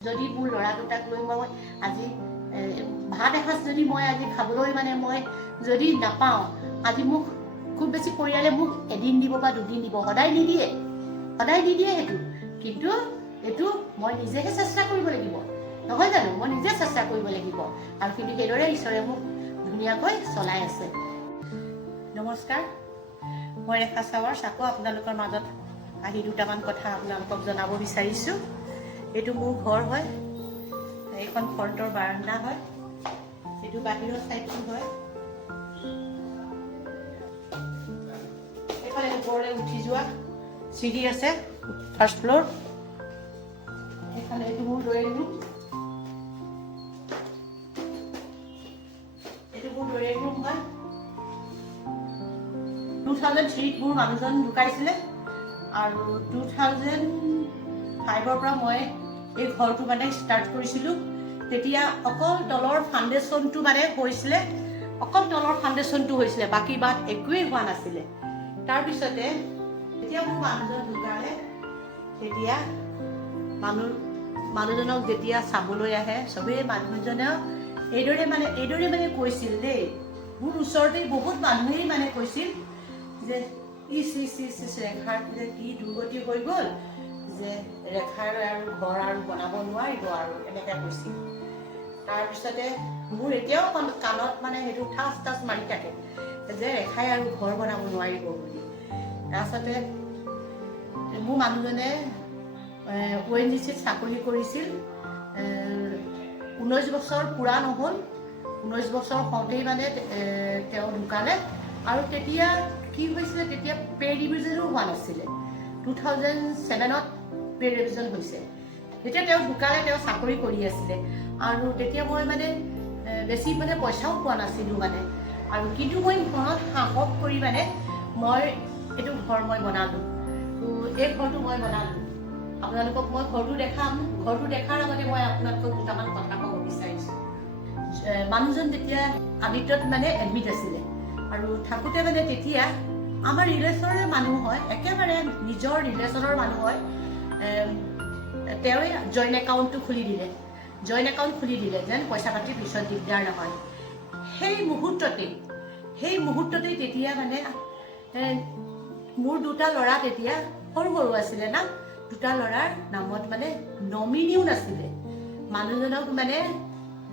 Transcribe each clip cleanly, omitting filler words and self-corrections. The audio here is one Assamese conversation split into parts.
যদি মোৰ ল'ৰা দুটাক লৈ মই আজি ভাত এসাঁজ যদি মই আজি খাবলৈ মানে মই যদি নাপাওঁ, আজি মোক খুব বেছি পৰিয়ালে মোক এদিন দিব বা দুদিন দিব, সদায় নিদিয়ে সেইটো। কিন্তু এইটো মই নিজেহে চেষ্টা কৰিব লাগিব, নহয় জানো? মই নিজে চেষ্টা কৰিব লাগিব, আৰু কিন্তু সেইদৰে ঈশ্বৰে মোক ধুনীয়াকৈ চলাই আছে। নমস্কাৰ, মই ৰেখা চাৱাৰ্ছ আকৌ আপোনালোকৰ মাজত আহি দুটামান কথা আপোনালোকক জনাব বিচাৰিছোঁ। এইটো মোৰ ঘৰ হয়, এইখন ফ্ৰণ্টৰ বাৰাণ্ডা হয়, এইটো বাহিৰৰ চাইডটো হয়। এইফালে ওপৰলৈ উঠি যোৱা চিৰি আছে, ফাৰ্ষ্ট ফ্ল'ৰ। এইফালে এইটো মোৰ ড্ৰয়িং ৰুম, এইটো মোৰ ড্ৰয়িং ৰুম হয়। 2003 মোৰ মানুহজন ঢুকাইছিলে, আৰু 2005ৰ পৰা মই এই ঘৰটো মানে ষ্টাৰ্ট কৰিছিলোঁ। তেতিয়া অকল তলৰ ফাউণ্ডেশ্যনটো মানে হৈছিলে, বাকী বাদ একোৱেই হোৱা নাছিলে। তাৰপিছতে যেতিয়া মোৰ মানুহজন ঢুকালে, তেতিয়া মানুহজনক যেতিয়া চাবলৈ আহে চবেই, মানুহজনেও এইদৰে মানে কৈছিল দেই, মোৰ ওচৰতে বহুত মানুহেই মানে কৈছিল যে ইচ ৰেখাৰ যে কি দুৰ্গতি হৈ গ'ল, যে ৰেখাৰ আৰু ঘৰ আৰু বনাব নোৱাৰিব আৰু এনেকৈ কৈছিল। তাৰপিছতে মোৰ এতিয়াও কাণত মানে সেইটো ঠাচ মাৰি থাকে যে ৰেখাই আৰু ঘৰ বনাব নোৱাৰিব বুলি। তাৰপিছতে মোৰ মানুহজনে ONGCত চাকৰি কৰিছিল, 19 বছৰ পূৰা নহ'ল, 19 বছৰ হওঁতেই মানে তেওঁ ঢুকালে। আৰু তেতিয়া কি হৈছিলে, তেতিয়া পে ৰিভিজনো হোৱা নাছিলে। 2007ত পে ৰিভিজন হৈছে। যেতিয়া তেওঁ ঢুকালে, তেওঁ চাকৰি কৰি আছিলে, আৰু তেতিয়া মই মানে বেছি মানে পইচাও পোৱা নাছিলোঁ মানে, আৰু কিন্তু মই মনত সাহস কৰি মানে মই এইটো ঘৰ মই বনালোঁ। এই ঘৰটো মই বনালোঁ, আপোনালোকক মই ঘৰটো দেখাম। ঘৰটো দেখাৰ আগতে মই আপোনালোকক দুটামান কথা ক'ব বিচাৰিছোঁ। মানুহজন যেতিয়া আদিত্যত মানে এডমিট আছিলে, আৰু থাকোঁতে মানে তেতিয়া আমাৰ ৰিলেশ্যনৰে মানুহ হয়, একেবাৰে নিজৰ ৰিলেশ্যনৰ মানুহ হয়। তেওঁৱে জইণ্ট একাউণ্টটো খুলি দিলে, যেন পইচা পাতিৰ পিছত দিগদাৰ নহয়। সেই মুহূৰ্ততেই তেতিয়া মানে মোৰ দুটা ল'ৰা তেতিয়া সৰু আছিলে না, দুটা ল'ৰাৰ নামত মানে নমিনিও নাছিলে। মানুহজনক মানে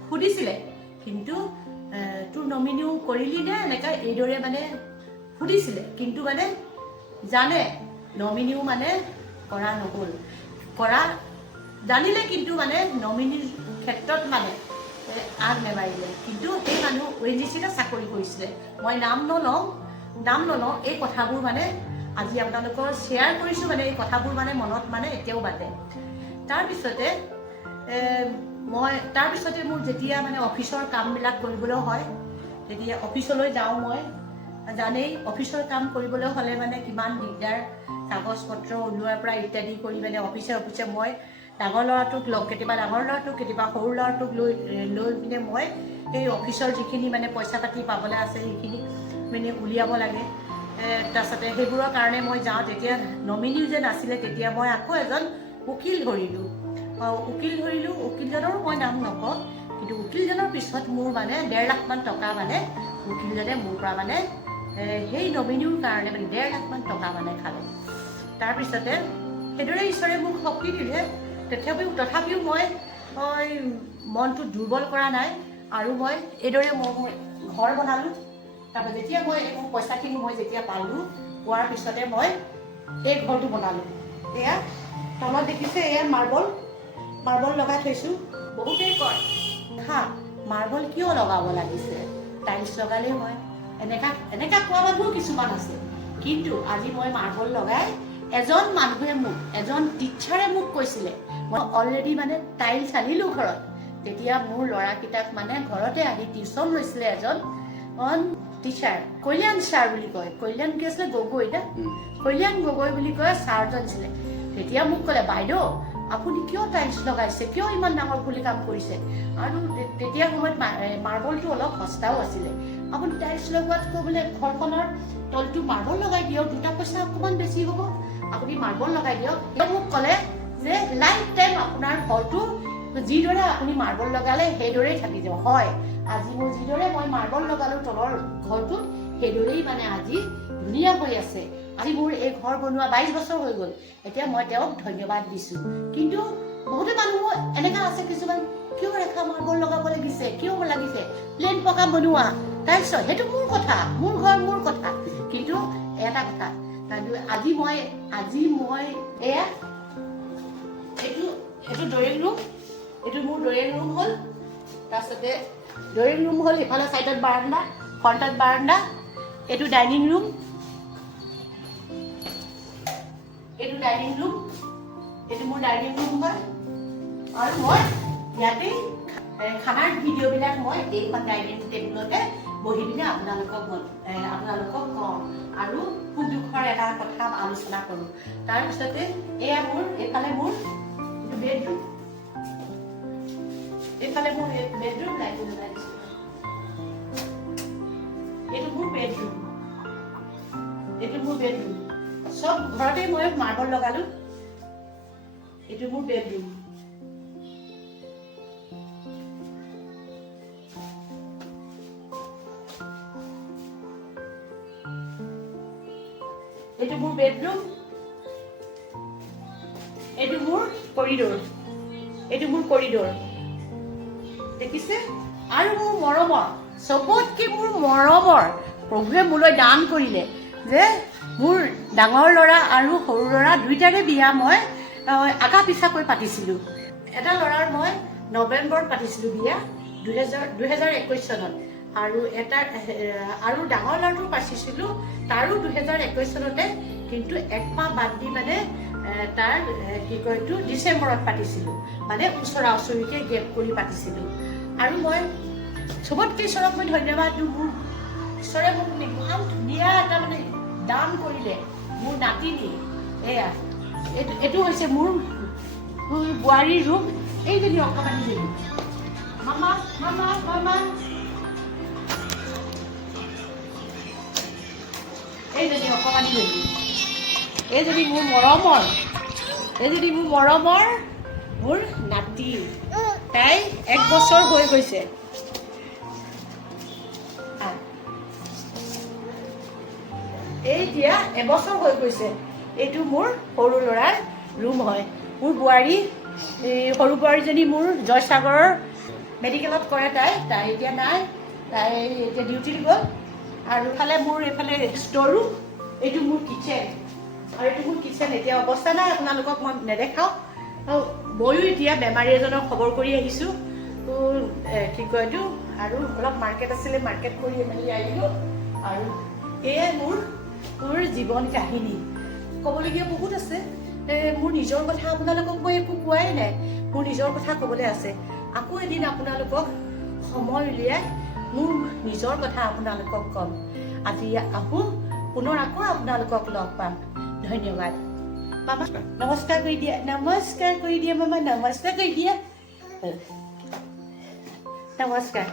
সুধিছিলে, কিন্তু তোৰ নমিনিও কৰিলি নে, এনেকৈ এইদৰে মানে সুধিছিলে, কিন্তু মানে জানে নমিনিও মানে কৰা নহ'ল। কৰা জানিলে, কিন্তু মানে নমিনিৰ ক্ষেত্ৰত মানে আগ নেবাঢ়িলে। কিন্তু সেই মানুহ ONGCতে চাকৰি কৰিছিলে। মই নাম নলওঁ, এই কথাবোৰ মানে আজি আপোনালোকৰ শ্বেয়াৰ কৰিছোঁ, মানে এই কথাবোৰ মানে মনত মানে এতিয়াও বাটে। তাৰপিছতে মোৰ যেতিয়া মানে অফিচৰ কামবিলাক কৰিবলৈ হয়, তেতিয়া অফিচলৈ যাওঁ। মই জানেই অফিচৰ কাম কৰিবলৈ হ'লে মানে কিমান দিগদাৰ, কাগজ পত্ৰ ওলোৱাৰ পৰা ইত্যাদি কৰি মানে অফিচে মই ডাঙৰ ল'ৰাটোক কেতিয়াবা সৰু ল'ৰাটোক লৈ পিনে মই সেই অফিচৰ যিখিনি মানে পইচা পাতি পাবলৈ আছে সেইখিনি মানে উলিয়াব লাগে। তাৰপিছতে সেইবোৰৰ কাৰণে মই যাওঁ। তেতিয়া নমিনিও যে নাছিলে, তেতিয়া মই আকৌ এজন উকিল ধৰিলোঁ। উকিলজনৰো মই নাম নকওঁ, কিন্তু উকিলজনৰ পিছত মোৰ মানে 1.5 লাখমান টকা মানে উকিলজনে মোৰ পৰা মানে সেই নমিনিৰ কাৰণে মানে 1.5 লাখমান টকা মানে খালে। তাৰপিছতে সেইদৰে ঈশ্বৰে মোক শক্তি দিলে। তথাপিও মই মনটো দুৰ্বল কৰা নাই, আৰু মই এইদৰে মই ঘৰ বনালোঁ। তাৰপৰা যেতিয়া মই পইচাখিনি যেতিয়া পোৱাৰ পিছতে মই এই ঘৰটো বনালোঁ। এয়া তলত দেখিছে, এয়া মাৰ্বল লগাই থৈছোঁ। বহুতেই কয় মাৰ্বল কিয় লগাব লাগিছে, টাইলছ লগালেই হয়, এনেকা কোৱা মানুহো কিছুমান আছে। কিন্তু আজি মই মাৰ্বল লগাই, এজন টিচাৰে মোক কৈছিলে, মই অলৰেডি মানে টাইলছ আনিলোঁ ঘৰত। তেতিয়া মোৰ ল'ৰাকেইটাক মানে ঘৰতে আহি টিউশ্যন লৈছিলে এজন টিচাৰ, কল্যাণ ছাৰ বুলি কয়, কল্যাণ গগৈ বুলি কয় ছাৰজন আছিলে। তেতিয়া মোক ক'লে, বাইদেউ আপুনি কিয় টাইলছ লগাইছে, কিয় ইমান ডাঙৰ বুলি কাম কৰিছে? আৰু তেতিয়া সময়ত মাৰ্বলটো অলপ সস্তাও আছিলে। আপুনি টাইলছ লগোৱাতকৈ বোলে ঘৰখনৰ তলটো মাৰ্বল লগাই দিয়ক, 2 পইচা অকণমান বেছি হ'ব, আপুনি মাৰ্বল লগাই দিয়ক। তেওঁ মোক ক'লে যে লাইফ টাইম আপোনাৰ ঘৰটো যিদৰে আপুনি মাৰ্বল লগালে সেইদৰেই থাকি যাব হয় আজি মোৰ যিদৰে মই মাৰ্বল লগালোঁ তলৰ ঘৰটোত সেইদৰেই মানে আজি ধুনীয়া হৈ আছে আজি মোৰ এই ঘৰ বনোৱা 22 বছৰ হৈ গ'ল এতিয়া মই তেওঁক ধন্যবাদ দিছোঁ কিন্তু বহুতো মানুহ এনেকা আছে কিছুমান কিয় ৰেখা মাৰ্বল লগাব লাগিছে কিয় লাগিছে প্লেন পকা বনোৱা তাৰপিছত সেইটো মোৰ কথা মোৰ ঘৰ মোৰ কথা কিন্তু এটা কথা আজি মই এয়া এইটো ড্ৰয়িং ৰুম এইটো মোৰ ড্ৰয়িং ৰুম হ'ল তাৰপিছতে ড্ৰয়িং ৰুম হ'ল ইফালে চাইডত বাৰাণ্ডা ফ্ৰণ্টত বাৰাণ্ডা এইটো ডাইনিং ৰুম এইটো ডাইনিং ৰুম এইটো মোৰ ডাইনিং ৰুম হয় আৰু মই ইয়াতে খানাৰ ভিডিঅ'বিলাক মই এইখন ডাইনিং টেবুলতে বহি পিনে আপোনালোকক কওঁ আৰু খুব দুখৰ এটা কথা আলোচনা কৰোঁ তাৰপিছতে এয়া মোৰ এইফালে মোৰ বেডৰুম এইফালে মোৰ বেডৰুম লাইট জ্বলাই দিছোঁ এইটো মোৰ বেডৰুম চব ঘৰতে মই মাৰ্বল লগালোঁ এইটো মোৰ বেডৰুম এইটো মোৰ বেডৰুম এইটো মোৰ কৰিডৰ দেখিছে আৰু মোৰ মৰমৰ চবতকে মোৰ মৰমৰ প্ৰভুৱে মোলৈ দান কৰিলে যে মোৰ ডাঙৰ ল'ৰা আৰু সৰু ল'ৰা দুইটাৰে বিয়া মই আগা পিছাকৈ পাতিছিলোঁ এটা ল'ৰাৰ মই নৱেম্বৰত পাতিছিলোঁ বিয়া 2021 চনত আৰু আৰু ডাঙৰ ল'ৰাটো পাতিছিলোঁ তাৰো 2021 চনতে কিন্তু একমাহ বাদ দি মানে তাৰ কি কয় এইটো ডিচেম্বৰত পাতিছিলোঁ মানে ওচৰা ওচৰিকৈ গেপ কৰি পাতিছিলোঁ আৰু মই চবতকৈ ঈশ্বৰক মই ধন্যবাদ দিওঁ মোৰ ঈশ্বৰে মোক ইমান ধুনীয়া এটা মানে দান কৰিলে মোৰ নাতিনী এয়া এইটো হৈছে মোৰ বোৱাৰীৰ ৰুম এইজনী অকণমানি জনী মামা এইজনী অকণমানি জনী এইজনী মোৰ মৰমৰ মোৰ নাতি তাই 1 বছৰ হৈ গৈছে এতিয়া 1 বছৰ হৈ গৈছে এইটো মোৰ সৰু ল'ৰাৰ ৰুম হয় মোৰ বোৱাৰী সৰু বোৱাৰীজনী মোৰ জয়সাগৰৰ মেডিকেলত কৰে তাই এতিয়া নাই তাই এতিয়া ডিউটিত গ'ল আৰু এইফালে ষ্ট'ৰ ৰুম এইটো মোৰ কিচেন আৰু এইটো মোৰ কিচেন এতিয়া অৱস্থা নাই আপোনালোকক মই নেদেখাওঁ ময়ো এতিয়া বেমাৰী এজনৰ খবৰ কৰি আহিছোঁ কি কয় এইটো আৰু অলপ মাৰ্কেট আছিলে মাৰ্কেট কৰি মেলি আহিলোঁ আৰু এয়াই মোৰ জীৱন কাহিনী ক'বলগীয়া বহুত আছে মোৰ নিজৰ কথা আপোনালোকক মই একো কোৱাই নাই মোৰ নিজৰ কথা ক'বলৈ আছে আকৌ এদিন আপোনালোকক সময় উলিয়াই মোৰ নিজৰ কথা আপোনালোকক ক'ম আজি পুনৰ আকৌ আপোনালোকক লগ পাম ধন্যবাদ মামা নমস্কাৰ কৰি দিয়া মামা নমস্কাৰ কৰি দিয়া নমস্কাৰ